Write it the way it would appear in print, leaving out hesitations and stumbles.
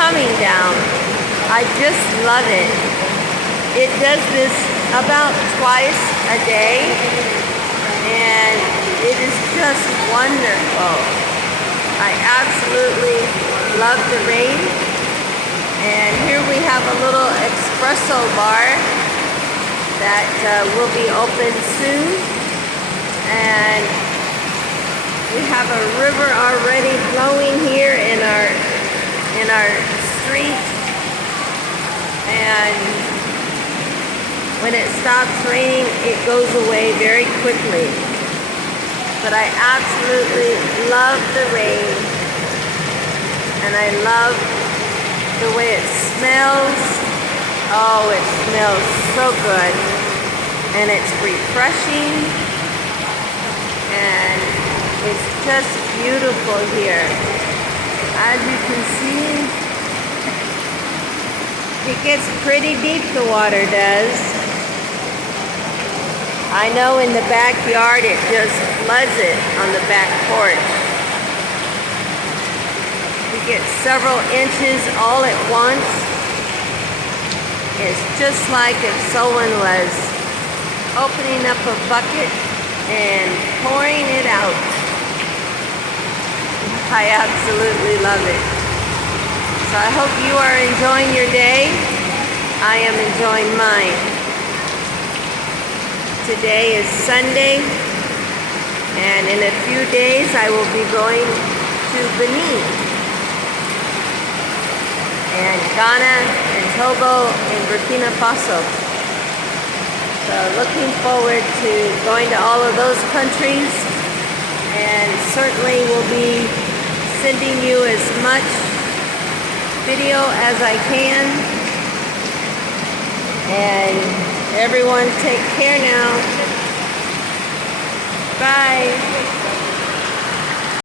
coming down. I just love it. It does this about twice a day, and it is just wonderful. I absolutely love the rain. And here we have a little espresso bar that will be open soon. And we have a river already flowing here in our street. And when it stops raining, it goes away very quickly. But I absolutely love the rain, and I love the way it smells. Oh, it smells so good, and it's refreshing, and it's just beautiful here. As you can see, it gets pretty deep, the water does. I know in the backyard it just floods it on the back porch. We get several inches all at once. It's just like if someone was opening up a bucket and pouring it out. I absolutely love it. So I hope you are enjoying your day. I am enjoying mine. Today is Sunday, and in a few days I will be going to Benin and Ghana and Togo and Burkina Faso. So looking forward to going to all of those countries, and certainly will be sending you as much video as I can. And everyone take care now. Bye.